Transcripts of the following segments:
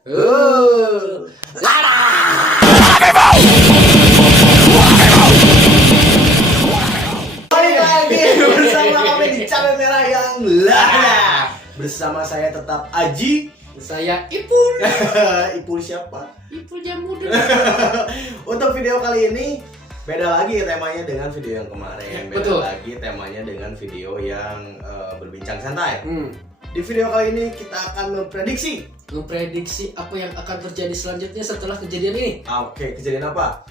Balik lagi bersama kami di Cabai Merah yang Lada. Bersama saya tetap Aji. Saya Ipul. Ipul siapa? Ipul Jamur. Untuk video kali ini beda lagi temanya dengan video yang kemarin. Beda Betul. lagi temanya dengan video yang berbincang santai. Di video kali ini kita akan Memprediksi apa yang akan terjadi selanjutnya setelah kejadian ini. Oke, kejadian apa?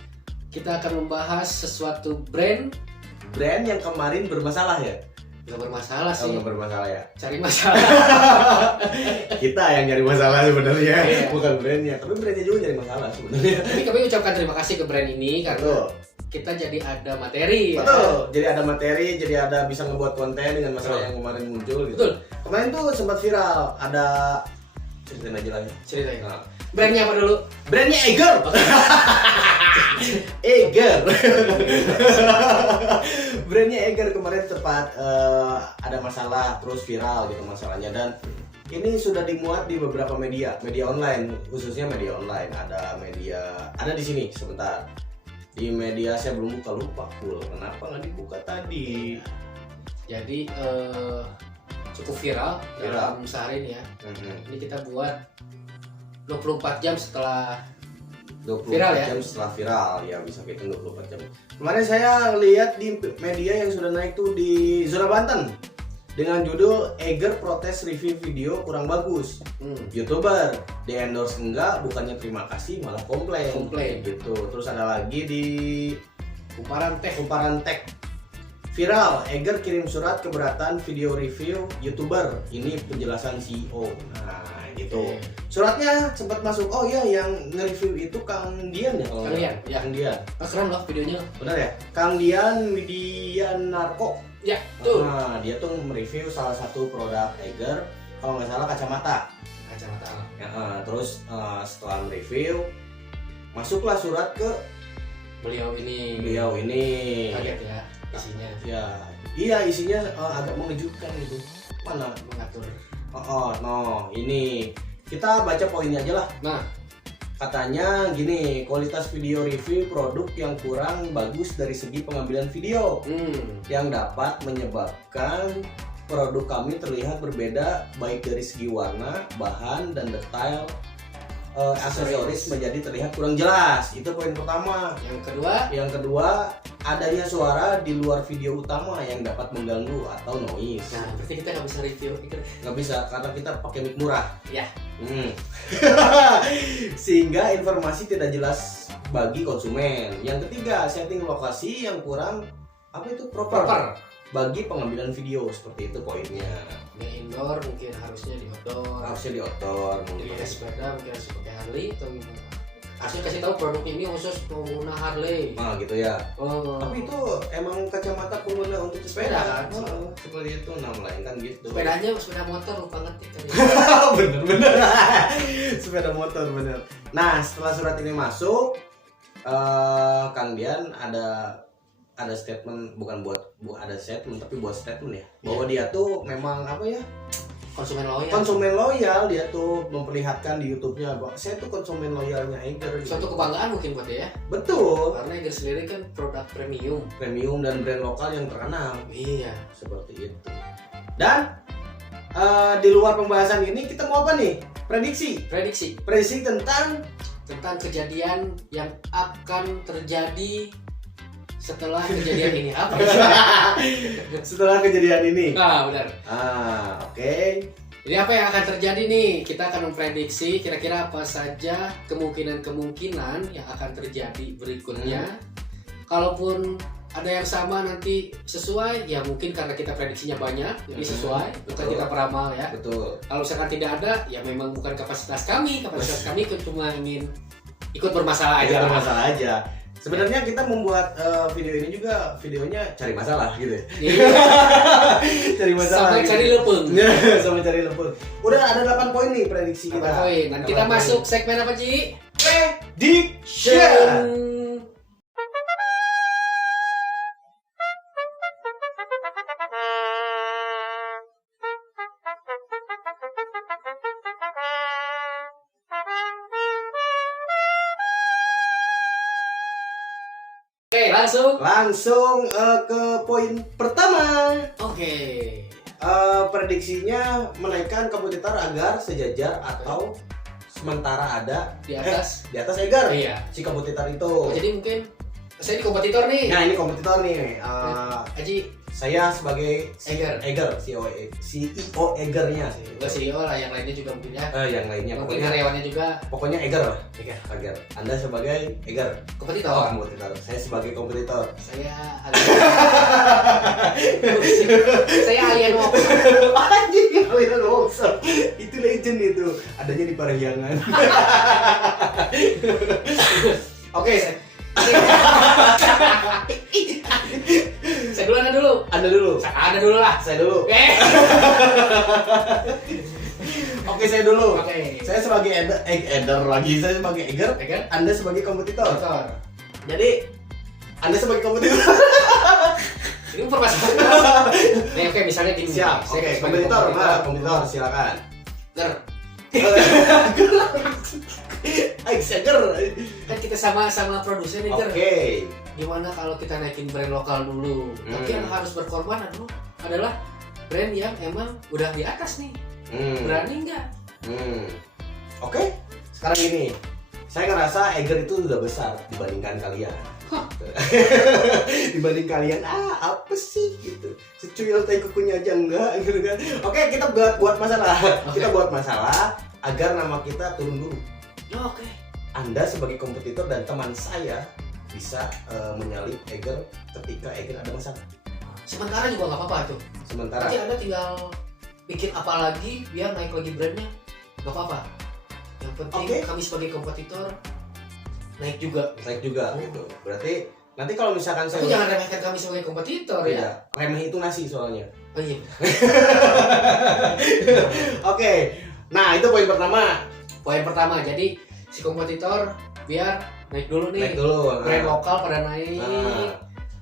Kita akan membahas sesuatu brand. Brand yang kemarin bermasalah ya? Gak bermasalah sih. Nggak bermasalah ya? Cari masalah. Kita yang nyari masalah sebenarnya, Iya. bukan brandnya. Tapi brandnya juga nyari masalah sebenarnya. Tapi kami ucapkan terima kasih ke brand ini karena Betul. kita jadi ada materi. Betul. Jadi ada materi, jadi ada bisa ngebuat konten dengan masalah yang kemarin muncul gitu. Betul. Kemarin tuh sempat viral, ada ceritain aja lah ya. Ceritain. Nah, Brandnya apa dulu? brandnya Eiger. Eiger. Brandnya Eiger kemarin tepat ada masalah terus viral gitu masalahnya, dan ini sudah dimuat di beberapa media online, khususnya media online. Ada di sini sebentar. Di media saya belum lupa full. Kenapa nggak dibuka tadi? Jadi cukup viral dalam sehari ini ya. Ini kita buat 24 jam setelah 24 viral ya? jam setelah viral, ya bisa hitung 24 jam. Kemarin saya lihat di media yang sudah naik tuh di zona Banten dengan judul Eiger protes review video kurang bagus. YouTuber di endorse enggak, bukannya terima kasih malah komplain. Gitu. Terus ada lagi di Kumparan Tech. Viral, Eiger kirim surat keberatan video review YouTuber. Ini penjelasan CEO. Nah, gitu. Oke. Suratnya sempat masuk. Oh iya, yang nge-review itu Kang Dian ya kalau Kang Dian, nggak? ya. Kang Dian. Keren loh videonya. Benar ya? Kang Dian Widianarko. Ya, tuh. Nah, dia tuh mereview salah satu produk Eiger, kalau nggak salah kacamata. Kacamata. Ya, terus setelah mereview, masuklah surat ke Beliau ini kaget ya isinya, Ya, iya isinya agak mengejutkan gitu. Mana? mengatur. Ini kita baca poinnya aja lah. Nah, Katanya gini, kualitas video review produk yang kurang bagus dari segi pengambilan video yang dapat menyebabkan produk kami terlihat berbeda baik dari segi warna, bahan, dan detail aksesoris menjadi terlihat kurang jelas. Itu poin pertama. Yang kedua, adanya suara di luar video utama yang dapat mengganggu atau noise. nah berarti kita nggak bisa review. Nggak bisa karena kita pakai mic murah. Ya. Sehingga informasi tidak jelas bagi konsumen. Yang ketiga, setting lokasi yang kurang proper bagi pengambilan video. Seperti itu poinnya. Di indoor mungkin harusnya di outdoor. Harusnya di outdoor Jadi mungkin. pakai sepeda mungkin harus pakai Harley atau gimana? Harusnya kasih tahu produk ini khusus pengguna Harley. Gitu ya. Oh. Tapi itu emang kacamata pengguna untuk sepeda kan? Sepeda. Seperti itu namanya kan gitu. Sepedanya sepeda motor lupa ngetik tadi. bener. Sepeda motor bener. Nah, setelah surat ini masuk, Kang Dian ada statement, bukan ada statement tapi buat statement ya, bahwa dia tuh memang konsumen loyal. Dia tuh memperlihatkan di YouTube-nya bahwa saya tuh konsumen loyalnya Eiger. Suatu kebanggaan mungkin buat dia ya. Betul. Karena Eiger sendiri kan produk premium Dan brand lokal yang terkenal. Iya. Seperti itu. Dan di luar pembahasan ini kita mau apa nih? Prediksi tentang kejadian yang akan terjadi setelah kejadian ini. Apa ya? setelah kejadian ini. Nah, benar. Oke. Jadi apa yang akan terjadi nih? Kita akan memprediksi kira-kira apa saja kemungkinan yang akan terjadi berikutnya. Kalaupun ada yang sama nanti sesuai, ya mungkin karena kita prediksinya banyak, jadi sesuai, bukan Betul. kita peramal ya. Betul. Kalau misalkan tidak ada, ya memang bukan kapasitas kami cuma ingin ikut bermasalah aja. Masalah aja. Sebenarnya kita membuat video ini juga videonya cari masalah gitu ya. Iya. Cari masalah. Sampai gitu. cari lepung. Sampai cari lepung. Udah ada 8 poin nih prediksi kita. 8 poin. Dan kita 8 masuk poin. segmen apa, Ci? Prediction. langsung ke poin pertama. Oke. Prediksinya menaikkan kompetitor agar sejajar atau sementara ada di atas Eger. Iya. Si kompetitor itu. Jadi mungkin saya di kompetitor nih. Nah, ini kompetitor nih. Aji, saya sebagai Eger, CEO Egernya. enggak CEO lah, yang lainnya juga mungkin ya. Yang lainnya Mungkin karyawannya juga. Pokoknya Eger lah. Eger. Anda sebagai Eger. Kompetitor. Kompetitor. Saya sebagai kompetitor. Saya saya alien walker. Anjing, alien walker. Itu legend itu. Adanya di Parahyangan. Oke. Saya dulu, Anda dulu. Anda dulu lah. Saya dulu. Oke, saya dulu. Oke. Saya sebagai Eder lagi. Saya sebagai Eger. Anda sebagai kompetitor. Jadi Anda sebagai kompetitor. Ini permasalahan. Nih, oke, misalnya gini. Siap. Oke, kompetitor. Kompetitor, silakan. Ger. Eger. Kan kita sama-sama produsen nih, Ger. Oke. Gimana kalau kita naikin brand lokal dulu? Tapi yang harus berkorban adalah brand yang emang udah di atas nih. Berani nggak? Oke. Sekarang gini, saya ngerasa Eger itu udah besar dibandingkan kalian. Dibanding kalian, apa sih gitu? Secuyul tai kukunya aja enggak gitu kan. Oke, kita buat masalah. Kita buat masalah agar nama kita turun dulu. Oke. Anda sebagai kompetitor dan teman saya bisa menyalip Eger ketika Eger ada masalah. Sementara juga nggak apa-apa tuh. Sementara. Nanti Anda tinggal bikin apa lagi biar naik lagi brandnya, nggak apa-apa. Yang penting kami sebagai kompetitor naik juga gitu. Berarti nanti kalau misalkan tapi jangan remehkan kami sebagai kompetitor ya. Remeh itu nasi soalnya. Oh iya. Oke. Nah, itu poin pertama. Jadi si kompetitor biar naik dulu nih. Brand lokal pada naik.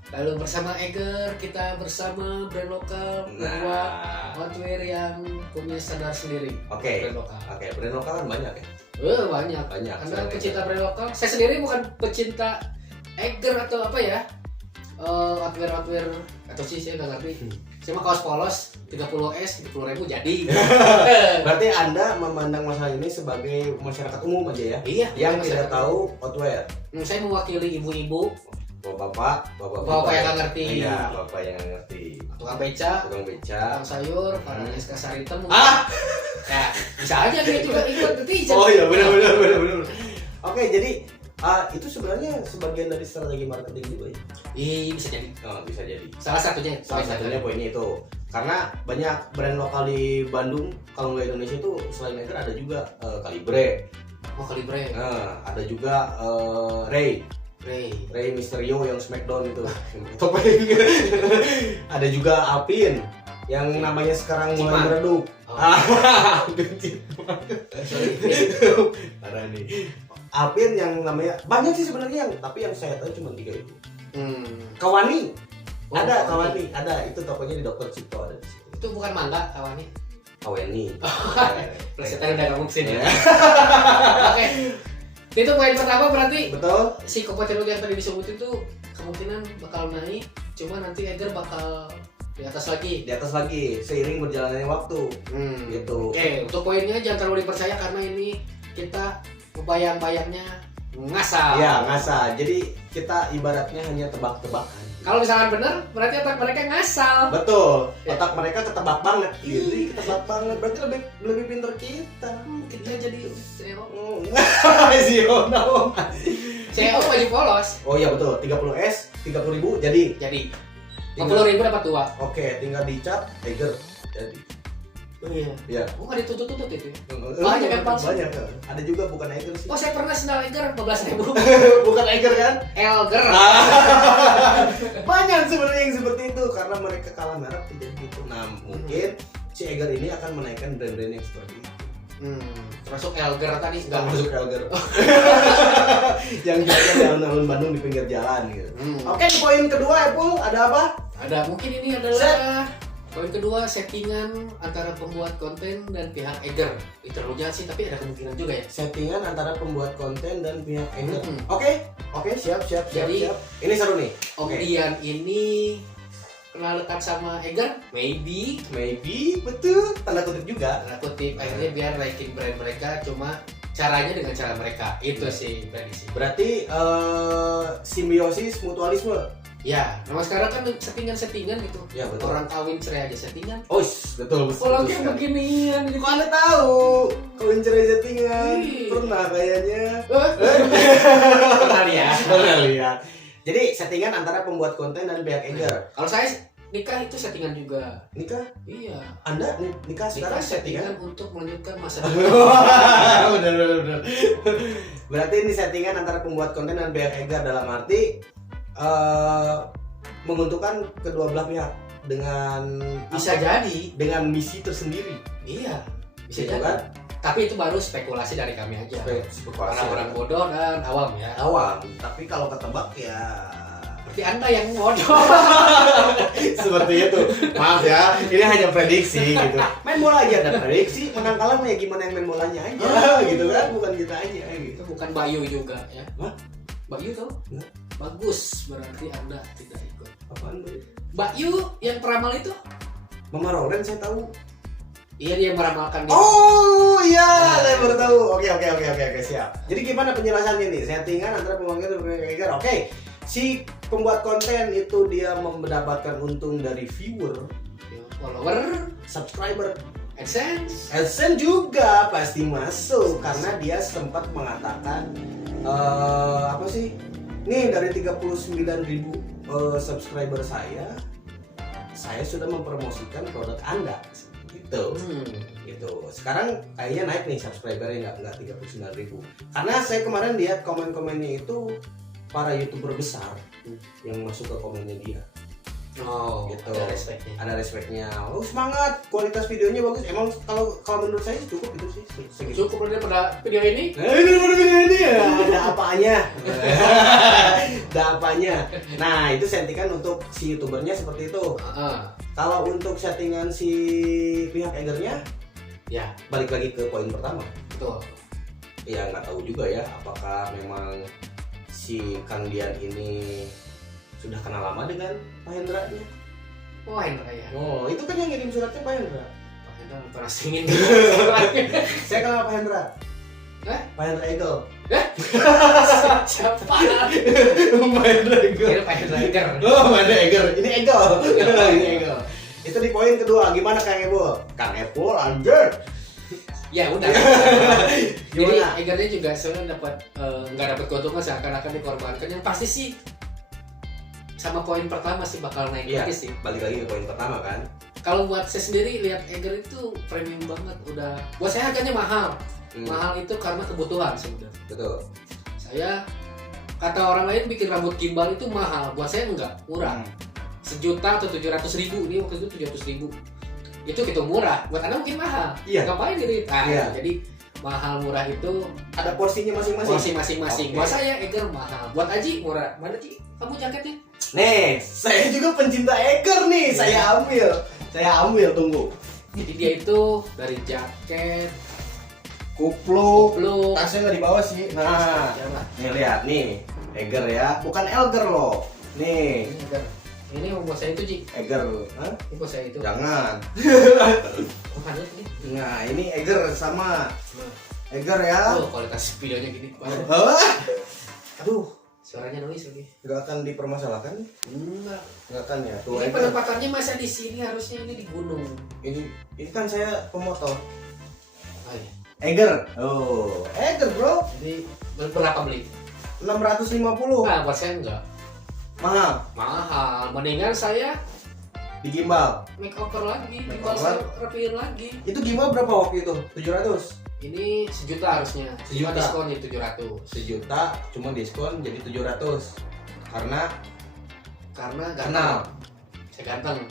Lalu bersama Eger kita bersama brand lokal membuat hardware yang punya standar sendiri. Brand lokal kan banyak ya. Banyak. Anda pecinta brand lokal. Saya sendiri bukan pecinta Eger atau apa ya. Hardware atau sih saya nggak ngerti. Saya mah kaos polos 30S 30.000 jadi. Berarti Anda memandang masalah ini sebagai masyarakat umum aja ya? Iya. Yang tidak tahu hardware. Saya mewakili ibu-ibu. Bapak yang nggak ngerti. Iya, bapak yang nggak ngerti. Tukang beca, tukang sayur, SK Saritem. Ya, bisa aja gitu juga ikut nanti. Oh iya, benar. Oke, jadi itu sebenarnya sebagian dari strategi marketing juga ya? Iya, bisa jadi. Bisa jadi. Salah satunya poinnya itu. Karena banyak brand lokal di Bandung, kalau nggak Indonesia itu selain Eger ada juga Calibre. Calibre. Ada juga Rey Mysterio yang Smackdown itu. Topeng. Ada juga Alpin yang namanya sekarang mulai meredup. Benci banget. Parah nih. Alpin yang namanya banyak sih sebenarnya tapi yang saya tahu cuma 3 itu. Kawani. Kawani, ada itu tokonya di Dr. Cipto ada di situ. Itu bukan mangga Kawani. Kaweni. Plesetan udah ngomong sini. Oke. Itu poin pertama berarti. Betul. Si kompetitor yang tadi disebut itu kemungkinan bakal naik, cuma nanti Eger bakal di atas lagi seiring berjalannya waktu. Gitu. Oke, untuk poinnya jangan terlalu dipercaya karena ini kita bayang-bayangnya ngasal. Iya, ngasal. Jadi kita ibaratnya hanya tebak-tebakan. Kalau misalkan benar, berarti otak mereka ngasal. Betul. Otak mereka ketebak banget. Gitu, ketebak banget. Berarti lebih pintar kita. Kita jadi CEO. CEO CEO wajib polos. Oh iya betul. 30S, 30.000 jadi. 50.000 dapat 2. Oke, tinggal dicat Eger jadi. Oh iya. Iya. Nggak dituntut itu. Banyak kan palsu. Banyak kan. Ada juga bukan Eger sih. Oh, saya pernah sendal Eger 15.000. Bukan Eger kan? Elger. Banyak sebenarnya yang seperti itu karena mereka kalah merek jadi gitu. Nah, mungkin si Eger ini akan menaikkan brand-brand yang seperti itu. Termasuk Elger tadi nggak masuk Elger. Yang jualnya di alun-alun Bandung di pinggir jalan gitu. Oke, poin kedua Apple ada apa? Ada mungkin ini adalah Poin kedua, settingan antara pembuat konten dan pihak Eger. Itu terlalu jahat sih, tapi ada kemungkinan juga ya. Settingan antara pembuat konten dan pihak Eger. Mm-hmm. Oke, siap. Jadi, ini seru nih. Om Dian ini kenal dekat sama Eger? Maybe, betul. Tanda kutip juga. tanda kutip. Akhirnya biar naikin brand mereka, cuma caranya dengan cara mereka. Itu sih prediksi. Berarti simbiosis mutualisme. Ya, nama sekarang kan settingan gitu. Ya, betul. Orang kawin cerai aja settingan. Oh, betul. Kalau kayak beginian, Kok Anda tahu? Kawin cerai settingan. Pernah kayaknya. Pernah Lihat. Jadi settingan antara pembuat konten dan pihak Eger. Kalau saya nikah itu settingan juga. Nikah? Iya. Anda nikah sekarang Nikah settingan untuk melanjutkan masa Bener. Berarti ini settingan antara pembuat konten dan pihak Eger dalam arti menguntungkan kedua belah pihak dengan bisa jadi dengan misi tersendiri. iya bisa Gitu jadi kan? tapi itu baru spekulasi dari kami aja Spekulasi orang-orang bodoh dan awam ya awam, tapi kalau ketebak ya seperti anda yang bodoh. seperti itu. Maaf ya, ini hanya prediksi gitu. Main bola aja ada prediksi, menang kalah ya gimana yang main bolanya aja gitu kan, bukan kita aja gitu. Itu bukan Bayu juga ya. Hah? Bayu tau? Bagus, berarti anda tidak ikut. Apaan tuh? Bayu yang peramal itu? Mama Roren saya tahu. Iya, dia meramalkan dia. Oh iya, saya baru tahu. Oke, siap. Jadi gimana penjelasannya nih? Settingan antara pembuat dan pihak Eger. Oke, si pembuat konten itu dia mendapatkan untung dari viewer, follower, subscriber, AdSense juga pasti masuk karena dia sempat mengatakan apa sih? Nih dari 39.000 subscriber saya sudah mempromosikan produk Anda. Gitu. Sekarang kayaknya naik nih subscribernya nggak 39.000. Karena saya kemarin lihat komen-komennya itu para YouTuber besar yang masuk ke komennya dia. Oh, gitu. Ada respectnya. Oh semangat, kualitas videonya bagus. Emang kalau menurut saya cukup itu sih. Cukup pada video ini. Ini ya. Ada apanya? Ada apanya? Nah itu settingan untuk si YouTubernya seperti itu. Kalau untuk settingan si pihak Egernya, ya balik lagi ke poin pertama. Betul. Ya nggak tahu juga ya, apakah memang si Kang Dian ini sudah kenal lama dengan Pak Hendra nya? Oh Hendra ya. Oh itu kan yang ngirim suratnya Pak Hendra. Pak Hendra pernah singin. Saya kenal Pak Hendra. Pak Hendra Egel. Siapa? Pak Hendra Egel. Pak Hendra Eger. Oh Pak Hendra Egel. Ini Egel. Ini Egel. Itu di poin kedua. Gimana Kang Ebul? Kang Ebul anjir. Ya udah. Jadi Egernya juga sebenarnya nggak dapat keuntungan seakan-akan dikorbankan. Yang pasti sih sama poin pertama sih bakal naik lagi sih. Balik lagi ke poin pertama kan. Kalau buat saya sendiri lihat Eger itu premium banget udah. Buat saya harganya mahal. Mahal itu karena kebutuhan sebenarnya. Betul. Saya kata orang lain bikin rambut gimbal itu mahal. Buat saya enggak, murah. 1 juta atau 700.000. Ini waktu itu 700.000. Itu gitu murah. Buat Anda mungkin mahal. Iya. Ngapain gitu? Jadi mahal murah itu ada porsinya masing-masing. Buat saya Eger mahal. Buat Aji murah. Mana Ci? Kamu jaketnya? Nih, saya juga pencinta Eger nih. Saya ambil, tunggu. Jadi dia itu dari jaket, kupluk, tasnya nggak dibawa sih. Nah, nih lihat nih, Eger ya, bukan Elger loh. Nih, Eger. Ini buat saya itu Ji. Eger, Ini buat saya itu. Jangan. Bukannya ini. Nah, ini Eger sama. Eger ya. Oh, kualitas videonya gini. Aduh, suaranya noise lagi. Nggak akan dipermasalahkan? Nggak kan ya. Tuh, ini penempatannya masa di sini, harusnya ini di gunung. Ini kan saya pemotor. Oh, iya. Eger. Oh, Eger bro. Jadi berapa beli? 650. Nah, buat saya enggak. Mahal. Mendingan saya di gimbal. makeover lagi, gimbal saya rapiin lagi. Itu gimbal berapa waktu itu? 700. Ini 1 juta harusnya. Cuma diskon ya 700. 1 juta cuma diskon jadi 700. Karena ganteng. Saya ganteng.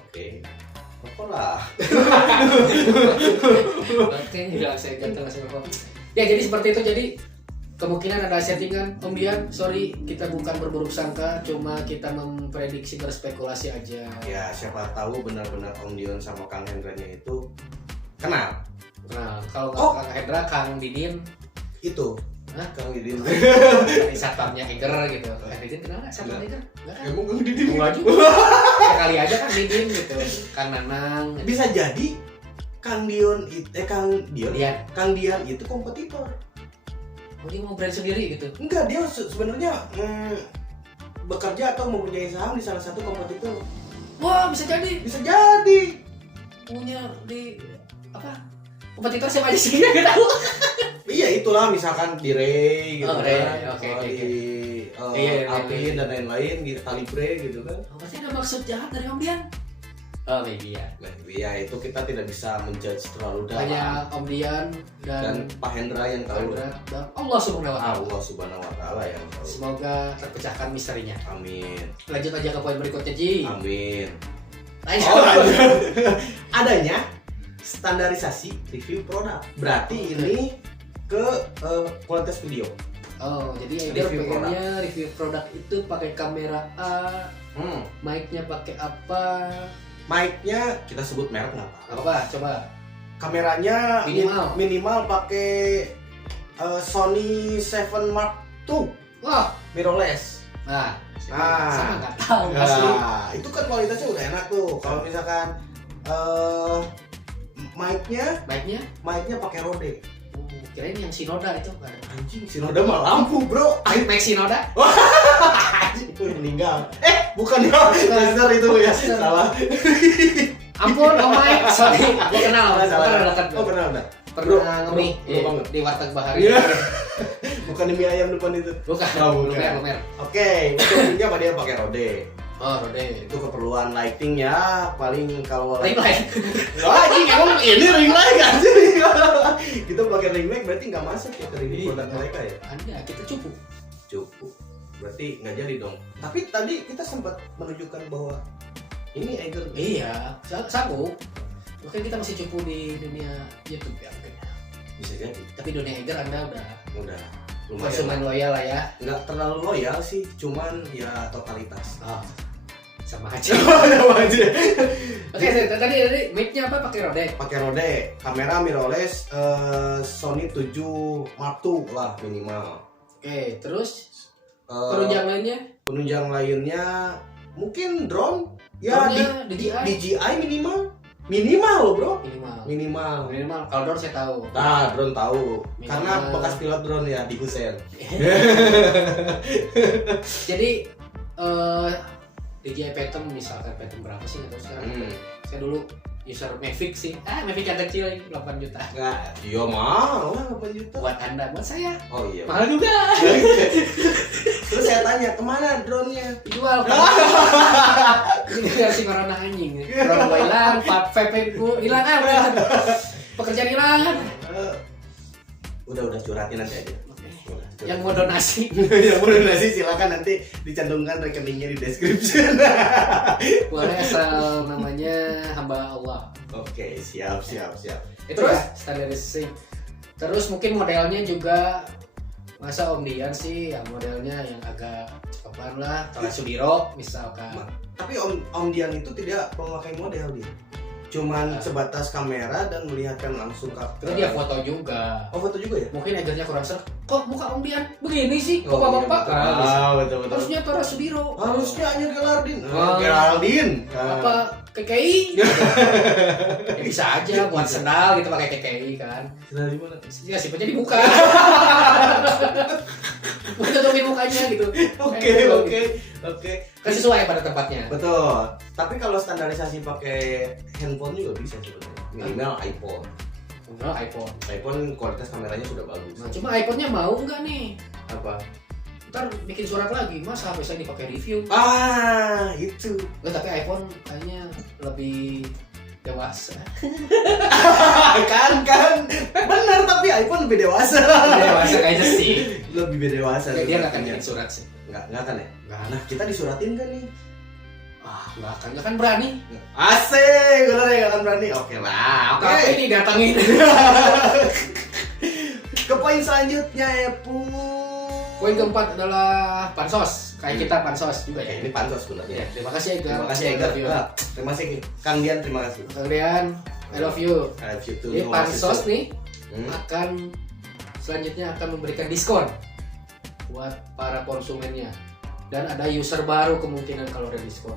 Oke. Apa lah? Kayaknya bilang saya ganteng. Ya jadi seperti itu. Jadi kemungkinan ada settingan Om Dian. Sorry, kita bukan berburuk sangka, cuma kita memprediksi berspekulasi aja. Ya siapa tahu benar-benar Om Dion sama Kang Hendranya itu kenal. Nah, kalau nggak Kang Hendra, Kang Didin Itu Hah? Kang Didin. dari satpamnya Eger gitu. Kang Didin kenal nggak satpam Eger? Nggak kan? Emang Kang Didin? Enggak juga. Sekali aja Kang Didin gitu. Kang Nanang. Bisa jadi Kang Dion Dian. Kang Dian itu kompetitor. Oh, dia mau brand sendiri gitu. Enggak, dia sebenarnya bekerja atau mempunyai saham di salah satu kompetitor. Wah, bisa jadi. Bisa jadi. Punya di apa? Kompetitor siapa aja sih? Nggak tahu. Iya itulah misalkan di Ray gitu Oh, Ray, kan. oke, Kalau oke, di Alpin dan lain-lain gitu, Calibre gitu kan. Oh, berarti ada maksud jahat dari Om Dian? Oh, maybe ya. Nah, iya itu kita tidak bisa menjudge terlalu dalam. Hanya Om Dian Dan Pak Hendra yang tahu. dan Allah Subhanahu wa taala. Allah Subhanahu wa taala yang tahu. Semoga terpecahkan misterinya. Amin. Lanjut aja ke poin berikutnya, Ji. Amin. Lanjut. Adanya standarisasi review produk. Berarti ini ke kualitas video. Oh, jadi Eger Review pengennya review produk itu pakai kamera A, mic-nya pakai apa? Mic-nya kita sebut merek nggak apa-apa. Apa? Coba. Kameranya Minimal. pakai Sony 7 Mark II Wah, mirrorless. nah, Ah. sama nggak tahu asli. Nah, itu kan kualitasnya udah enak tuh. Kalau misalkan mic-nya pakai Rode. Kirain yang Shinoda itu kan. Anjing, Shinoda mah lampu, Bro. Mic Shinoda? Anjing, itu meninggal. Bukan ya, Lester itu ya. Lester. Salah. Ampun, Om Mike. Sorry, gua kenal. Salah. Pernah dekat. Oh, pernah udah. Pernah nge-mie bro banget. di Warteg Bahari. Iya. Bukan mie ayam depan itu. Bukan. Oh, bukan. Lumer. Oke, untuk apa dia pakai Rode. Oh, Rode. Itu keperluan lighting ya, paling kalau Ring light. anjing emang ini ring light kan sih? Kita pakai ring light berarti nggak masuk ya ke ring produk mereka ya? Ada, kita cukup. Cukup. Berarti nggak jadi dong. Tapi tadi kita sempat menunjukkan bahwa ini Eger. Iya, sanggup. Mungkin kita masih cukup di dunia YouTube ya mungkin. Bisa jadi. Tapi dunia Eger Anda udah Lumayan. konsumen loyal lah ya. Nggak terlalu loyal sih, cuman ya totalitas. Oh, sama aja. Sama aja. Oke, tadi mic-nya apa pakai Rode? Pakai Rode, kamera mirrorless Sony 7 Mark II lah minimal. Oke, terus penunjang lainnya mungkin drone ya drone-nya DJI minimal loh bro, minimal. Kalau drone saya tahu. Nah drone tahu Minimal. karena bekas pilot drone ya di Hussein. Jadi DJI Phantom misalkan Phantom berapa sih nggak tahu sekarang. Saya dulu user Mavic sih. Mavic yang kecil 8 juta. Nggak, iya mahal lah 8 juta. Buat Anda, buat saya. Oh iya. Mahal juga. Terus saya tanya kemana drone-nya? Jual kan. Ini versi corona anjing. Drone gua hilang, VP gua hilang pekerjaan hilang. Udah curatin nanti aja. Yang mau donasi. Yang mau donasi silakan nanti dicantumkan rekeningnya di description. Boleh asal namanya hamba Allah. Oke, siap. Itu terus ya, standarisasi. Terus mungkin modelnya juga masa Om Dian sih yang modelnya yang agak cepetan lah, Tora Sudiro misalkan. Tapi Om Dian itu tidak memakai model dia. Cuman sebatas kamera dan melihatkan langsung Terus dia foto juga. Oh, foto juga ya? Mungkin agernya kurang serk. Kok muka Om Dian begini sih? Kok iya, bapak? Betul. Harusnya Tora Sudiro. Harusnya hanya Geraldine. Apa KKI? Ya bisa aja buat sendal gitu pakai KKI kan. Sendal di mana? Ya sifatnya di muka. Buat tutupin mukanya gitu. Oke. Kan sesuai pada tempatnya. Betul. Tapi kalau standarisasi pakai handphone juga bisa sebenarnya. Minimal iPhone. iPhone kualitas kameranya sudah bagus. Nah, cuma iPhone-nya mau nggak nih? Apa? Ntar bikin surat lagi, mas HP saya dipakai review. Itu. Tapi iPhone kayaknya lebih dewasa. kan benar, tapi iPhone lebih dewasa. Dewasa kayaknya sih. Lebih dewasa. Dia nggak akan bikin surat sih. Nggak akan ya? Nggak. Nah, kita disuratin kan nih? Nggak akan berani. Asik, bener ya nggak akan berani. Oke lah. Tapi ini datangin. Ke poin selanjutnya ya, Pu. Poin keempat adalah pansos. Kayak kita pansos juga ya. Ini pansos sebenarnya. Terima kasih Egar. Terima kasih Egar. Terima kasih Kang Dian, terima kasih. Kalian, I love you. I love you too. Jadi pansos nih akan selanjutnya akan memberikan diskon buat para konsumennya. Dan ada user baru kemungkinan kalau ada diskon.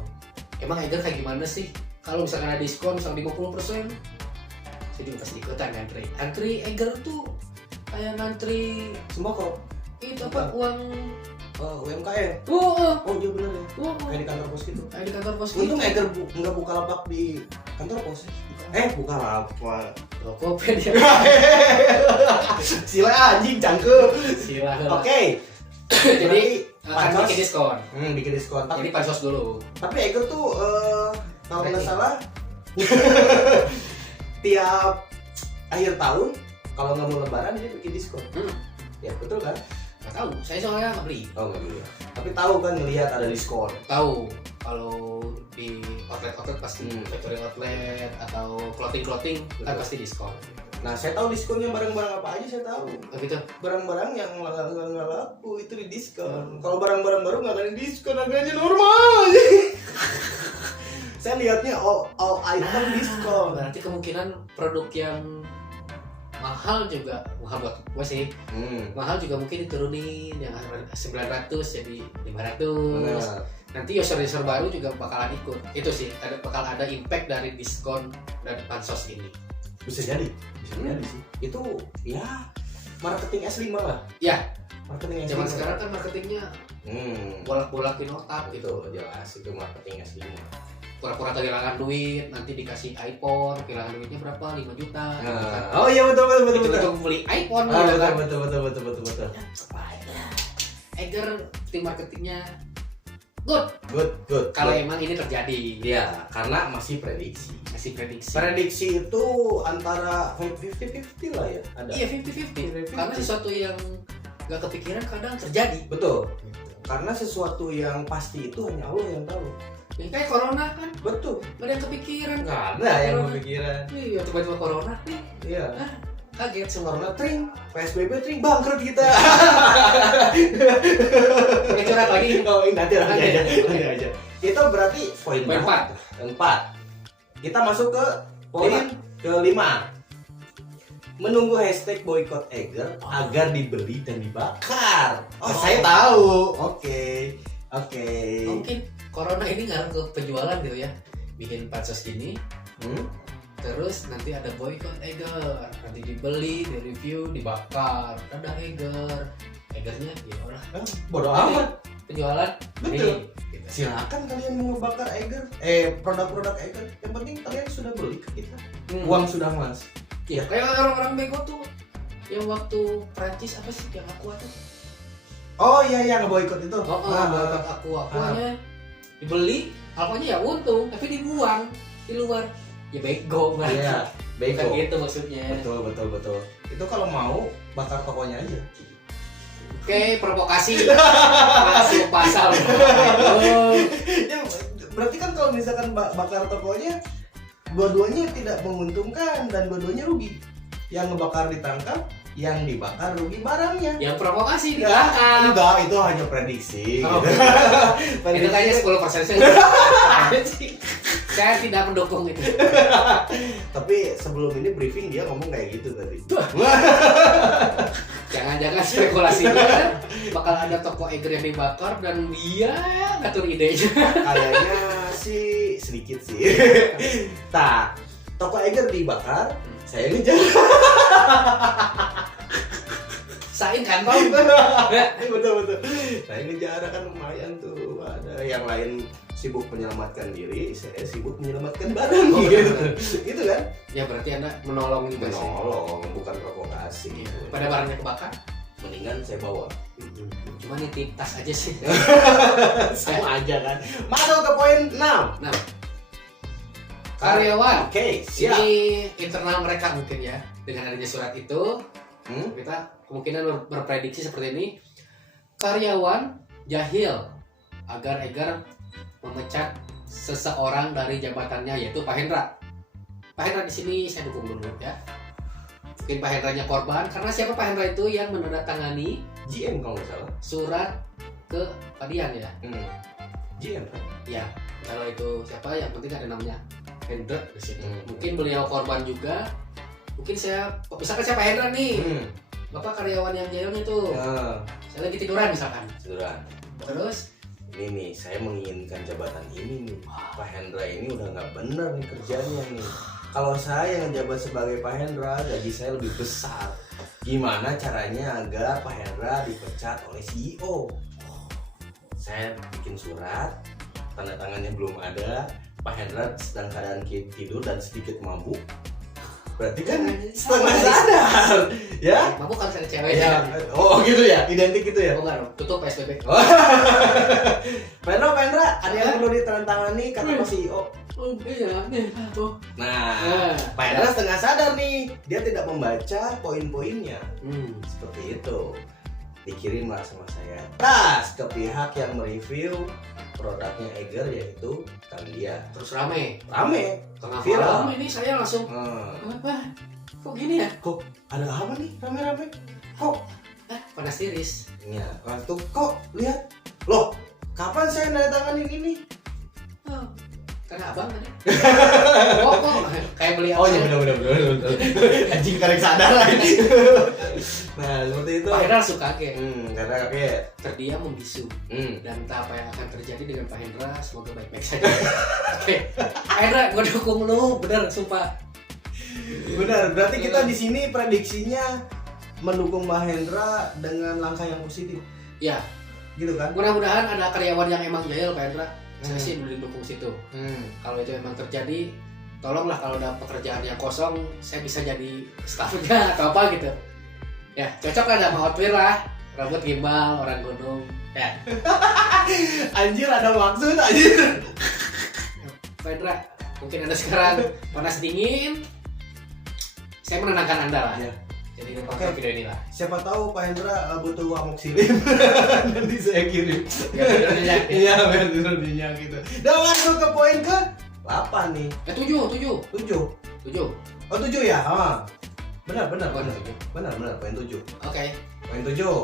Emang Egar kayak gimana sih? Kalau misalkan ada diskon misal 50%, saya juga pasti ikutan ngantri. Antri Egar tuh kayak ngantri sembako. Itu apa uang UMKM. Oh iya bener ya. Kayak di kantor pos gitu. Kayak di kantor pos gitu. Untung Egar nggak buka lapak di kantor pos. Buka lapak. Tokopedia. Sila anjing cangkep. Sila. Oke. Jadi akan pansos, bikin diskon. Bikin diskon. Jadi pansos dulu. Tapi Egar tuh kalau nggak salah tiap akhir tahun kalau nggak mau lebaran dia bikin diskon. Ya betul kan? Nggak tahu. Saya soalnya nggak beli. Oh nggak beli. Tapi tahu kan ngelihat ada diskon. Tahu. Kalau di outlet pasti factory outlet atau clothing kan pasti diskon. Nah saya tahu diskonnya barang-barang apa aja saya tahu. Oh gitu. Barang-barang yang nggak laku itu di diskon. Kalau barang-barang baru nggak ada diskon, harganya normal. Saya lihatnya all item diskon. Berarti kemungkinan produk yang mahal juga mahal buat gue sih. Mahal juga mungkin diturunin yang 900 jadi 500. Nanti user baru juga bakalan ikut. Itu sih bakal ada impact dari diskon dan pansos ini. Bisa jadi sih. Itu ya marketing S5 lah. Ya. Marketing S5. Zaman sekarang kan marketingnya bolak-bolakin otak gitu. Jelas itu marketing S5. Pura-pura kehilangan duit, nanti dikasih iPhone, kehilangan duitnya berapa? 5 juta. Oh iya betul. Itu beli iPhone Betul. Egar tim marketingnya good. Kalau emang ini terjadi. Iya, karena masih prediksi. Prediksi itu antara 50-50 lah ya. Ada. Iya 50-50. Karena sesuatu yang nggak kepikiran kadang terjadi. Betul. Karena sesuatu yang pasti itu hanya Allah yang tahu. Ya, kayak corona kan. Betul. Gak ada yang kepikiran. Nggak ada yang kepikiran. Iya tiba-tiba corona nih. Iya. Kaget semua. Corona tring, PSBB tring, bangkrut kita. Pakai curhat lagi. Oh ini nanti aja. Itu berarti poin 4. Kita masuk ke poin ke-5. Menunggu hashtag boykot Egar agar dibeli dan dibakar. Saya tahu. Oke. Mungkin corona ini ngaruh ke penjualan gitu ya. Bikin pansos gini. Terus nanti ada boykot Egar, nanti dibeli, direview, dibakar. Ada Egarnya ya orang bodoh amat. Penjualan. Betul. Gitu. Silakan kalian mau ngebakar Egar, produk-produk Egar. Yang penting kalian sudah beli ke kita. Uang sudah mas. Iya, kayak orang-orang bego tuh yang waktu Prancis apa sih yang Aqua tuh? Oh iya ngeboikot itu. Boykot Aquanya dibeli, Aquanya ya untung, tapi dibuang di luar. Ya bego lah. Iya, bego. Kan gitu maksudnya. Betul. Itu kalau mau bakar tokonya aja. Oke, provokasi. Masuk pasal. Ya, berarti kan kalau misalkan bakar tokonya dua-duanya tidak menguntungkan dan dua-duanya rugi. Yang ngebakar ditangkap, yang dibakar rugi barangnya. Yang provokasi ditangkap. Enggak, itu hanya prediksi. Itu kayaknya 10% saya tidak mendukung itu. Tapi sebelum ini briefing dia ngomong kayak gitu tadi. Jangan-jangan spekulasinya bakal ada toko Egar yang dibakar dan dia ngatur idenya. Kayaknya sih sedikit sih. Tak, toko Egar dibakar, saya ngejar. Saing kan bang? Betul. Saya ngejar kan lumayan tuh. Ada yang lain sibuk menyelamatkan diri, saya sibuk menyelamatkan barang gitu. Itu kan? Ya berarti Anda menolong juga sih. Menolong, bukan provokasi. Pada barangnya kebakar, mendingan saya bawa. Cuma nitip tas aja sih. Sama aja kan. Masuk ke poin 6. Karyawan. Oke, siap. Ini internal mereka mungkin ya. Dengan adanya surat itu, kita kemungkinan berprediksi seperti ini. Karyawan jahil agar Egar memecat seseorang dari jabatannya yaitu Pak Hendra. Pak Hendra di sini saya dukung dulu ya. mungkin Pak Hendranya korban, karena siapa Pak Hendra itu yang menandatangani GM kalau nggak salah. surat ke Padian ya. GM kan? Ya, kalau itu siapa yang penting ada namanya Hendra di situ. Mungkin beliau korban juga. Mungkin misalkan saya Pak Hendra nih, Bapak karyawan yang jayanya tuh. Saya lagi tiduran misalkan. Terus ini nih, saya menginginkan jabatan ini nih. Pak Hendra ini udah nggak bener nih kerjanya nih. Kalau saya yang jabat sebagai Pak Hendra, gaji saya lebih besar. Gimana caranya agar Pak Hendra dipecat oleh CEO? Saya bikin surat, tanda tangannya belum ada. Pak Hendra sedang keadaan tidur dan sedikit mabuk. Berarti kan setengah sadar, ya? mabuk kan saya cewek Ya. Oh gitu ya, identik gitu ya. Oh enggak dong, tutup PSBB. Pak Hendra, ada yang perlu ditandatangani kata Pak CEO. Oh iya, nih. Nah, Pak Hendra setengah sadar nih, dia tidak membaca poin-poinnya. Seperti itu. Dikirimlah sama saya tas ke pihak yang mereview produknya Eiger, yaitu Kang Dia. Terus rame. Tengah Viral. malam ini saya langsung apa? Kok gini ya? Kok ada apa nih rame-rame? Kok? Panas tiris. Ya, waktu kok lihat. Loh, kapan saya nandatanganin ini? Oh, karena abang tadi. Kok kayak beli apa? Oh iya benar. Anjing karek sadar lagi. Nah, seperti itu. Pak Hendra langsung kaget. Karena kaget. Terdiam membisu. Dan entah apa yang akan terjadi dengan Pak Hendra, semoga baik-baik saja. Oke. Pak Hendra, gue dukung lu, bener sumpah. Benar, berarti kita di sini prediksinya mendukung Mbak Hendra dengan langkah yang positif. Ya, Gitu kan? mudah-mudahan ada karyawan yang emang jahil Pak Hendra. Saya sih mendukung situ. Kalau itu emang terjadi, tolonglah kalau ada pekerjaan yang kosong, saya bisa jadi staffnya atau apa gitu. Ya, cocok lah sama outfit lah. Rambut gimbal, orang gunung. Ya, Anjir ada maksud anjir. Pak Hendra, mungkin Anda sekarang panas dingin. Saya menenangkan Anda lah. Ya. Jadi nonton video ini lah. Siapa tahu Pak Hendra butuh amoxicillin. Nanti saya kirim. Iya, biar minyak gitu. Dan masuk ke poin ke 8 nih. 7. 7. 7. Oh 7 ya? Benar. Poin Benar, 7. poin 7. Oke. Poin 7.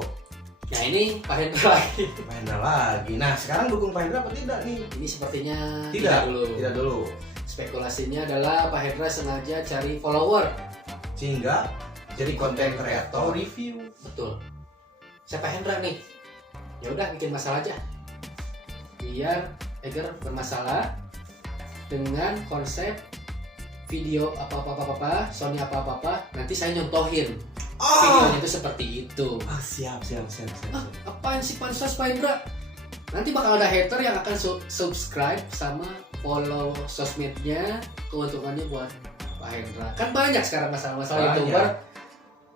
Nah ini Pak Hendra lagi. Pak Hendra lagi. Nah, sekarang dukung Pak Hendra apa tidak nih? Ini sepertinya Tidak tidak dulu. dulu. Spekulasinya adalah Pak Hendra sengaja cari follower. Sehingga jadi konten kreator review. Betul. Saya Pak Hendra nih. Ya udah bikin masalah aja. Biar Eiger bermasalah dengan konsep video apa-apa, Sony apa-apa, nanti saya nyontohin. Videonya itu seperti itu. Siap. Apaan sih pansos Pak Hendra? Nanti bakal ada hater yang akan subscribe sama follow sosmednya, keuntungannya buat Pak Hendra. Kan banyak sekarang masalah-masalah YouTuber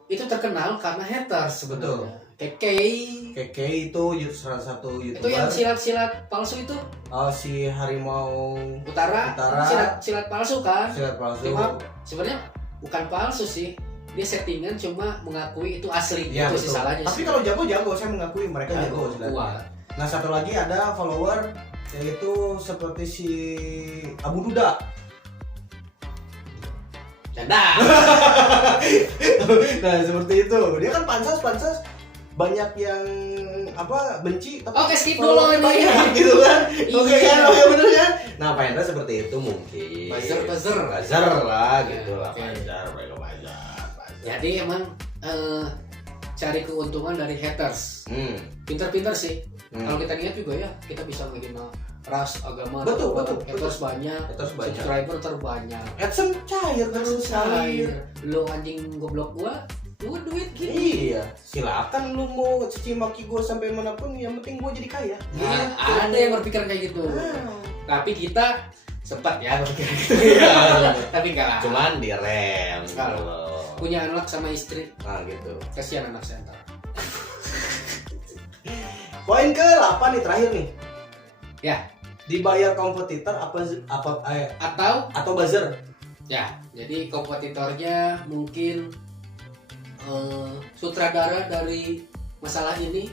itu terkenal karena haters sebetulnya. Keke itu salah satu YouTuber. Itu yang silat-silat palsu itu. Si Harimau Utara. Silat palsu kan? Silat palsu. Cuma sebenarnya bukan palsu sih. Dia settingan cuma mengakui itu asli. Ya, itu sih salahnya. Tapi sih. kalau jago saya mengakui mereka jago Kuat. Nah, satu lagi ada follower yaitu seperti si Abu Duda. Canda. Nah, seperti itu. Dia kan pansos banyak yang benci tapi Oke, skip dulu ini. banyak gitu kan. Oke Iya. kan? Oke bener kan? Nah, Pak Hendra seperti itu mungkin. Buzzer lah gitu lah. Oke. Buzzer. Jadi emang cari keuntungan dari haters. Pinter-pinter sih. Kalau kita lihat juga ya, kita bisa bikin ras agama. Betul. Haters banyak. Subscriber terbanyak. AdSense cair terus cair. Lu anjing goblok gua duit gini. Iya, silakan lu mau caci maki gue sampai manapun, yang penting gue jadi kaya. Nah, ada yang berpikir kayak gitu. Tapi kita sempat ya berpikir gitu. Tapi enggak lah. Cuman direm. Punya anak sama istri. Nah gitu. Kasihan anak saya ntar. Poin ke-8 nih terakhir nih. Ya. Dibayar kompetitor atau buzzer? Ya, jadi kompetitornya mungkin sutradara dari masalah ini,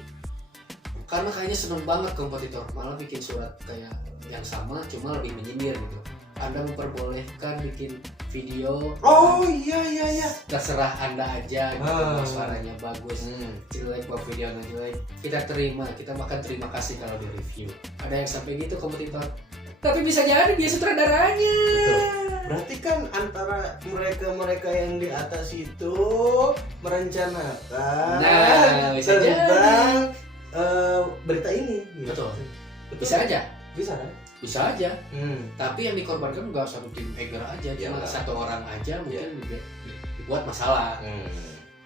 karena kayaknya seneng banget kompetitor, malah bikin surat kayak yang sama cuma lebih menyindir gitu. Anda memperbolehkan bikin video. Oh iya. Terserah Anda aja gitu, mau suaranya bagus, jelek, mau videonya jelek, kita terima, kita makan terima kasih kalau di review. Ada yang sampai gitu kompetitor. Tapi bisa jadi dia sutradaranya. Betul. Berarti kan antara mereka yang di atas itu merencanakan bisa tentang berita ini. Gitu. Betul. Bisa aja. Bisa kan? Bisa aja. Tapi yang dikorbankan nggak satu tim Eger aja, cuma satu orang aja mungkin dibuat masalah.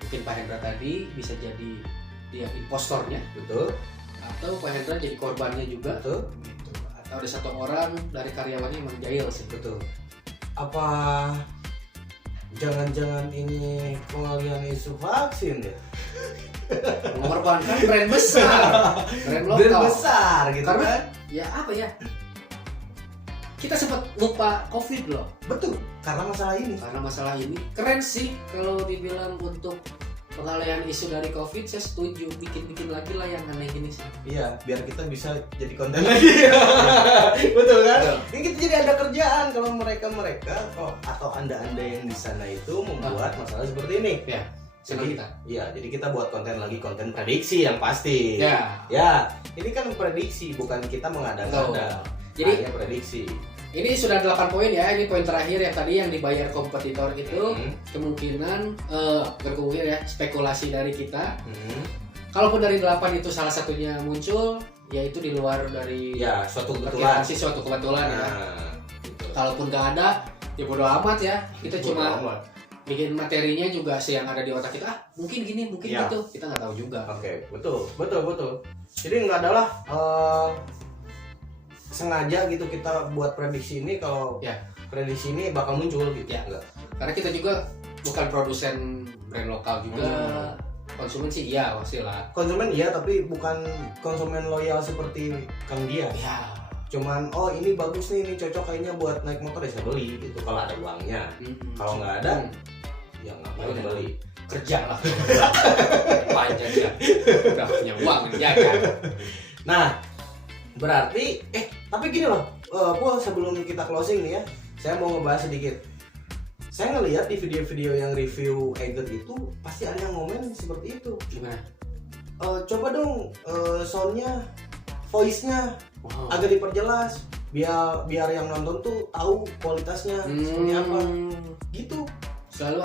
Mungkin Pak Hendra tadi bisa jadi dia impostornya. Betul. Atau Pak Hendra jadi korbannya juga. Betul. Gitu. Atau ada satu orang dari karyawannya emang jahil sih. Betul. Apa jangan-jangan ini pengalihan isu vaksin ya? Mengorbankan brand besar, brand lokal. Brand besar gitu. Karena kan? ya apa ya? Kita sempat lupa COVID loh. Betul. Karena masalah ini. Keren sih kalau dibilang untuk pengalihan isu dari COVID, saya setuju bikin lagi lah yang aneh gini sih. Iya, biar kita bisa jadi konten lagi. Betul kan? Betul. Ini kita jadi ada kerjaan kalau mereka atau anda yang di sana itu membuat masalah seperti ini. Ya. Jadi kita. Iya, jadi kita buat konten prediksi yang pasti. Ya. Ya, ini kan prediksi, bukan kita mengada-ngada. Jadi hanya prediksi. Ini sudah 8 poin ya. Ini poin terakhir yang tadi yang dibayar kompetitor itu kemungkinan berkemungkinan ya spekulasi dari kita. Kalaupun dari 8 itu salah satunya muncul, yaitu di luar dari suatu kebetulan ya. Gitu. Kalaupun nggak ada, ya bodo amat ya. Kita cuma bikin materinya juga sih yang ada di otak kita. Mungkin gini, mungkin gitu. Kita nggak tahu juga. Oke, betul. Jadi nggak adalah sengaja gitu kita buat prediksi ini kalau prediksi ini bakal muncul gitu enggak. Karena kita juga bukan produsen brand lokal juga. Konsumen sih pastilah. Konsumen tapi bukan konsumen loyal seperti Kang Dia. Ya. Cuman ini bagus nih, ini cocok kayaknya buat naik motor ya saya beli gitu kalau ada uangnya. Kalau nggak ada ya ngapain beli. Kerja lah. Panjang ya. Udah punya uang ya kan. Nah, berarti tapi gini loh, sebelum kita closing nih ya, saya mau ngebahas sedikit. Saya ngelihat di video-video yang review Eger itu pasti ada yang ngomen seperti itu. Gimana? Coba dong soundnya, voice-nya agak diperjelas, biar yang nonton tuh tahu kualitasnya seperti apa. Gitu. Selalu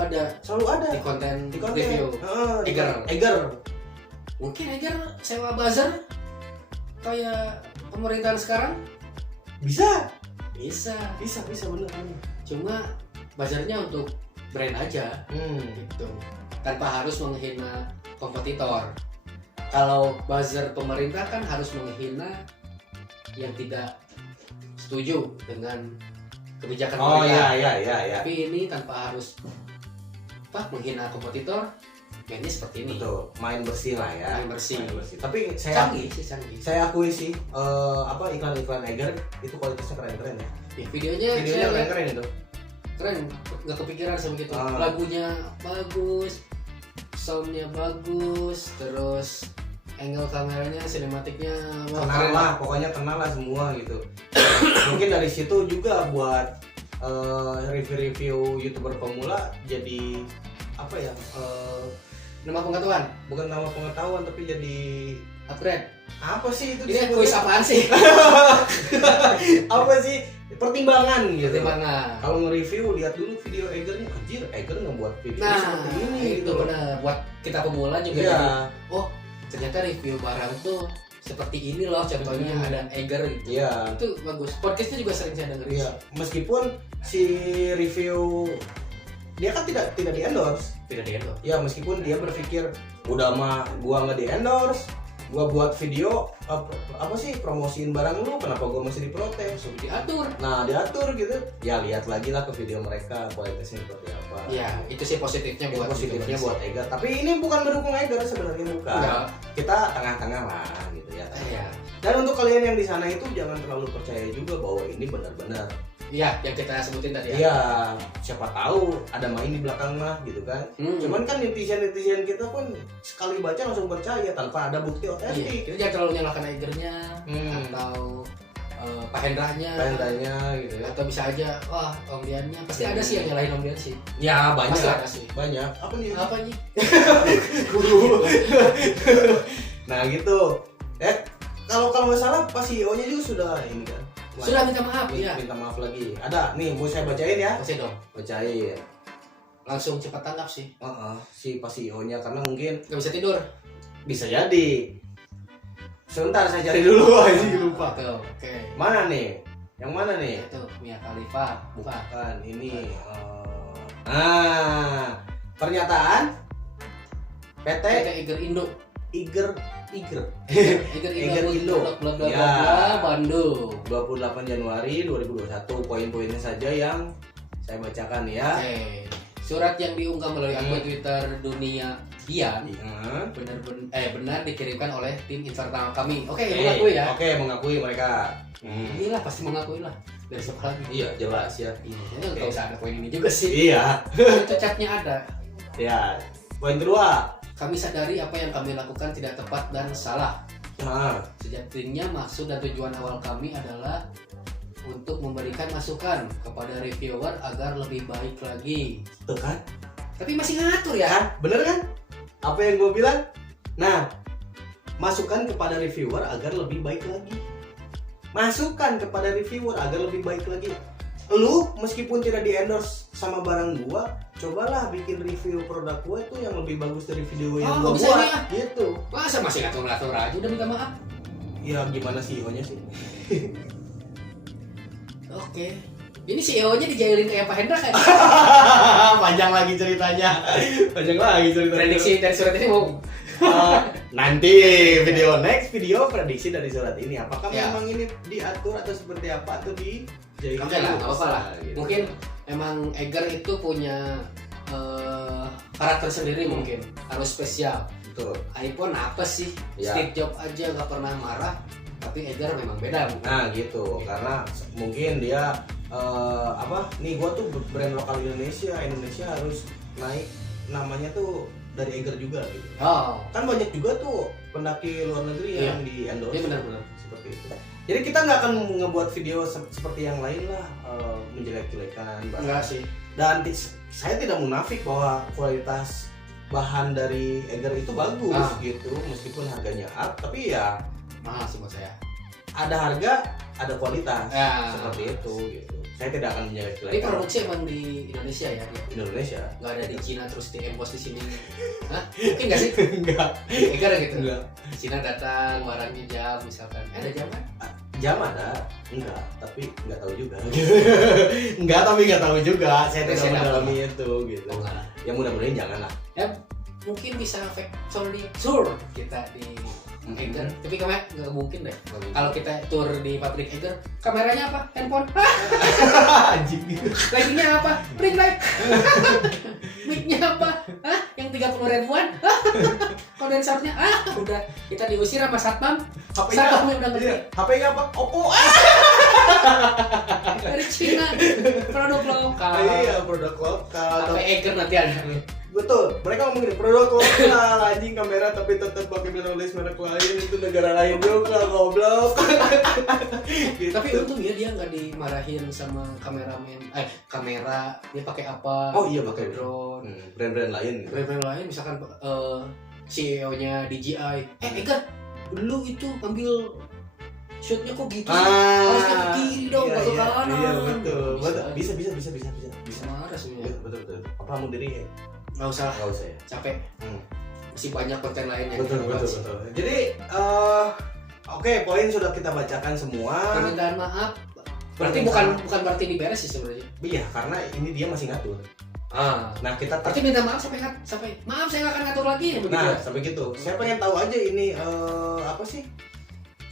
ada di konten review. Eger. Mungkin Eger sewa buzzer kayak pemerintahan sekarang. Bisa bener. Cuma buzzernya untuk brand aja gitu, tanpa harus menghina kompetitor. Kalau buzzer pemerintah kan harus menghina yang tidak setuju dengan kebijakan pemerintah. Iya. Tapi ini tanpa harus menghina kompetitor. Kayaknya seperti ini. Betul, main bersih lah ya. Main bersih. Tapi canggih. Saya akui sih, iklan-iklan Eger itu kualitasnya keren-keren ya. Videonya keren itu. Keren, nggak kepikiran sama gitu. Lagunya bagus, soundnya bagus, terus angle kameranya, sinematiknya kenal lah, pokoknya kenal lah semua gitu. Mungkin dari situ juga buat review YouTuber pemula jadi nama pengetahuan, bukan nama pengetahuan tapi jadi upgrade. Apa sih itu? Ini kuis apaan sih? Apa sih? Pertimbangan gitu. Kalau nge-review lihat dulu video Eger nih, anjir Eger ngebuat video seperti ini itu gitu. Benar. Buat kita pemula juga jadi, ternyata review barang tuh seperti ini loh contohnya ada Eger gitu. Iya. Itu bagus. Podcastnya juga sering saya dengerin. Iya. Meskipun si review dia kan tidak di endorse. Ya meskipun dia berpikir udah mah gua nggak di endorse, gua buat video promosiin barang lu, kenapa gua mesti diprotes? Diatur. Nah diatur gitu. Ya lihat lagi lah ke video mereka kualitasnya seperti apa. Ya itu sih positifnya buat Eger. Tapi ini bukan mendukung Eger sebenarnya, bukan. Enggak. Kita tengah-tengah lah gitu ya. Iya. Dan untuk kalian yang di sana itu jangan terlalu percaya juga bahwa ini benar-benar. Iya, yang kita sebutin tadi ya. Iya, siapa tahu ada main di belakang mah gitu kan. Cuman kan netizen kita pun sekali baca langsung percaya tanpa ada bukti otentik. Kita jangan terlalu nyalakan Egernya atau Pak Hendranya gitu ya. atau bisa aja wah Om Diannya pasti ada sih yang nyalahin Om Dian sih. Ya banyak. Pasti ada sih. Banyak. Apa nih? Apa nih? Guru. Nah gitu. Kalau nggak salah pas CEO-nya juga sudah ini kan. Sudah minta maaf ya. Minta maaf lagi. Ada nih mau saya bacain ya. Bacain dong. Bacain. Langsung cepat tanggap sih. Si pas CEO-nya karena mungkin Gak bisa tidur. bisa jadi. Sebentar saya cari dulu aja lupa. Oke. Mana nih? Yang mana nih? Itu Mia Khalifa. Bukan ini. Pernyataan PT Iger Indo. Iger Indo. Bla bla bla Bandung. 28 Januari 2021. Poin-poinnya saja yang saya bacakan ya. Oke. Surat yang diunggah melalui akun Twitter Dunia Dian benar dikirimkan oleh tim internal kami. Oke, mengakui ya. Oke, mengakui mereka. Iyalah pasti mengakui lah. Dari siapa lagi? Iya, jelas ya. Iya, nggak usah ada poin ini juga sih. Iya. Itu chatnya ada. Ya. Poin kedua. Kami sadari apa yang kami lakukan tidak tepat dan salah. Sejatinya maksud dan tujuan awal kami adalah untuk memberikan masukan kepada reviewer agar lebih baik lagi. Tuh kan? Tapi masih ngatur ya? Kan? Bener kan? Apa yang gue bilang? Nah, masukan kepada reviewer agar lebih baik lagi. Masukan kepada reviewer agar lebih baik lagi. Lu meskipun tidak di-endorse sama barang gua, cobalah bikin review produk gua itu yang lebih bagus dari video yang gua bisa buat. ya? Gitu. Masa masih ngatur-ngatur aja udah minta maaf? Ya gimana CEO-nya sih? Oke. Ini CEO-nya dijailin kayak Pak Hendra kan? Panjang lagi ceritanya. Prediksi dari surat ini mau nanti next video prediksi dari surat ini apakah memang ini diatur atau seperti apa atau di Oke lah, nggak apa-apa lah. Gitu. Mungkin emang Eger itu punya karakter sendiri mungkin harus spesial. Betul. iPhone apa sih? Steve Jobs aja nggak pernah marah, tapi Eger memang beda. Mungkin. Nah gitu, karena mungkin dia nih gua tuh brand lokal Indonesia harus naik namanya tuh dari Eger juga gitu. Kan banyak juga tuh pendaki luar negeri yang di endorse. Iya benar-benar seperti itu. Jadi kita nggak akan ngebuat video seperti yang lain lah, menjelek-jelekan. Enggak sih. Dan saya tidak munafik bahwa kualitas bahan dari Eger itu bagus gitu, meskipun harganya up, tapi ya mahal sih buat saya. Ada harga, ada kualitas, seperti itu gitu. Saya tidak akan menjelek-jelekan. Ini produksi emang di Indonesia ya? Indonesia. Nggak ada di Cina terus di-import di sini. Hah? Mungkin nggak sih? Enggak. Eger gitu? Enggak. Cina datang, barangnya jam misalkan. Ada jam kan? Jam ada, enggak, tapi nggak tahu juga. Enggak, tapi nggak tahu juga. Saya tidak mendalami itu gitu. Ya mudah-mudahan jangan lah. Ya mungkin bisa factory tour kita di Eger, tapi kemarin nggak mungkin deh. Kalau kita tour di pabrik Eger, kameranya apa? Handphone? Anjing. Lightingnya apa? Ring light. Mic-nya apa? Yang 30 ribuan? Kondensornya? Udah kita diusir sama satpam. Satpamnya udah ngerti. HP-nya apa? Oppo. Dari Cina. Produk lokal. Iya, produk lokal. HP Eger nanti ada. Betul, mereka ngomong gini, produk lokal anjing kamera tapi tetap pakai menulis merek lain, itu negara lain juga, goblok. Gitu. Tapi untung ya dia nggak dimarahin sama kameramen. Kamera dia pakai apa? Oh iya pakai drone. Brand-brand lain. Brand-brand lain misalkan CEO-nya DJI. Eger, dulu itu ambil shootnya kok gitu sih? Harusnya ke kiri dong, nggak ke kanan. Iya betul. Bisa. Marah sebenarnya. Betul. Apa mau diri ya? Nggak usah ya. Capek. Masih banyak konten lain yang betul. Jadi oke, poin sudah kita bacakan semua. Permintaan maaf berarti bukan berarti diberes sih sebenarnya. Iya, karena ini dia masih ngatur. Nah kita berarti minta maaf sampai maaf saya nggak akan ngatur lagi ya begitu. Nah sampai gitu. Saya pengen tahu aja ini apa sih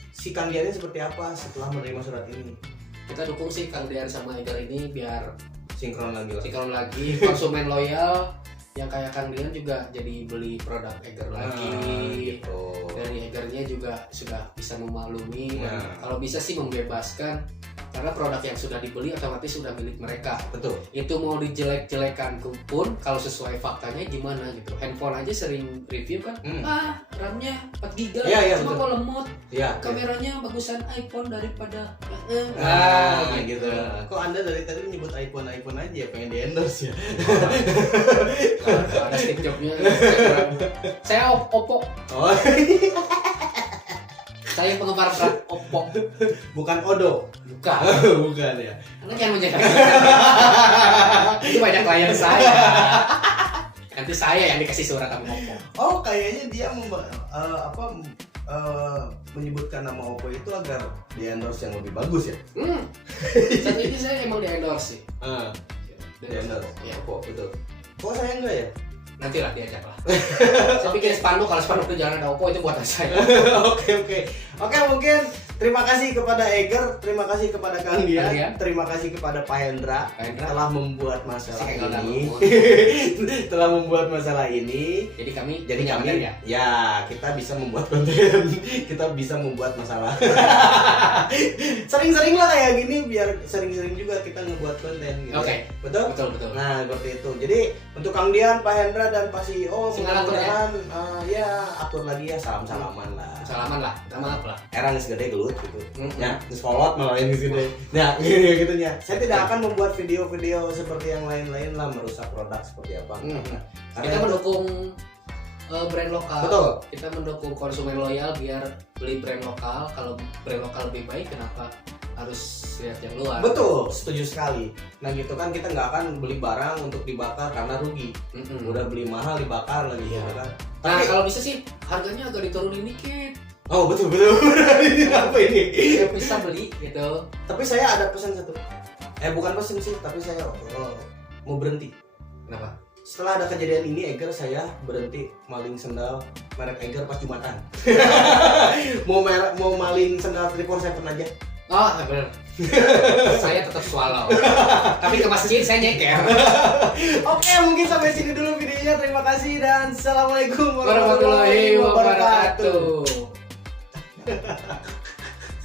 si Kang Diannya seperti apa setelah menerima surat ini. Kita dukung sih Kang Dian sama Eger ini biar sinkron lagi konsumen loyal yang kayak Kang Dian juga jadi beli produk Eger lagi gitu. Dari Egernya juga sudah bisa memaklumi kalau bisa sih membebaskan karena produk yang sudah dibeli otomatis sudah milik mereka. Betul. Itu mau dijelek-jelekan pun kalau sesuai faktanya gimana gitu. Handphone aja sering review kan, RAM-nya 4 GB, cuma kok lemot. Kameranya bagusan iPhone daripada gitu. Kok Anda dari tadi menyebut iPhone aja, pengen di endorse ya? Ada Steve Jobs-nya. Saya Oppo. Oh. Saya penggemar berat Oppo. Bukan Odo. Bukan. Bukan ya. Anda jangan menjaga. Itu banyak klien saya. Nanti saya yang dikasih surat sama Oppo. Oh, kayaknya dia menyebutkan nama Oppo itu agar di endorse yang lebih bagus ya. Saat ini saya emang di endorse sih. Di endorse. Ya. Oppo betul. Kok saya enggak ya? Nanti lah diajak lah. Saya bikin spanduk, kalau spanduk di jalan ada Oppo itu buatan saya. Oke, mungkin terima kasih kepada Eger, terima kasih kepada Kang Dian, terima kasih kepada Pak Hendra telah membuat masalah ini. Telah membuat masalah ini. Jadi kami ya kita bisa membuat konten, kita bisa membuat masalah. Sering-sering lah kayak gini biar sering-sering juga kita ngebuat konten gitu. Oke. Betul. Nah, seperti itu. Jadi untuk Kang Dian, Pak Hendra dan Pak CEO mudah-mudahan atur lagi ya, salam-salaman lah. Salaman lah, minta maaf lah. Era geus gede gelut gitu. Ya, geus kolot malah ini gede. Ya, gitu nya. Saya tidak akan membuat video-video seperti yang lain-lain lah merusak produk seperti apa. Karena kita mendukung brand lokal. Betul. Kita mendukung konsumen loyal biar beli brand lokal. Kalau brand lokal lebih baik, kenapa harus lihat yang luar? Betul, setuju sekali. Nah gitu kan kita nggak akan beli barang untuk dibakar karena rugi. Udah beli mahal dibakar lagi gitu kan. Nah kalau bisa sih harganya agak diturunin dikit. Oh betul. Ini apa ini? Ya, bisa beli gitu. Tapi saya ada pesan satu. Bukan pesan sih, tapi saya mau berhenti. Kenapa? Setelah ada kejadian ini, Eger saya berhenti maling sendal merek Eger pas Jumatan. mau maling sendal 347 aja. Oh benar. Saya tetap swallow. Tapi ke masjid saya nyeker. Oke, mungkin sampai sini dulu videonya. Terima kasih dan assalamualaikum warahmatullahi wabarakatuh.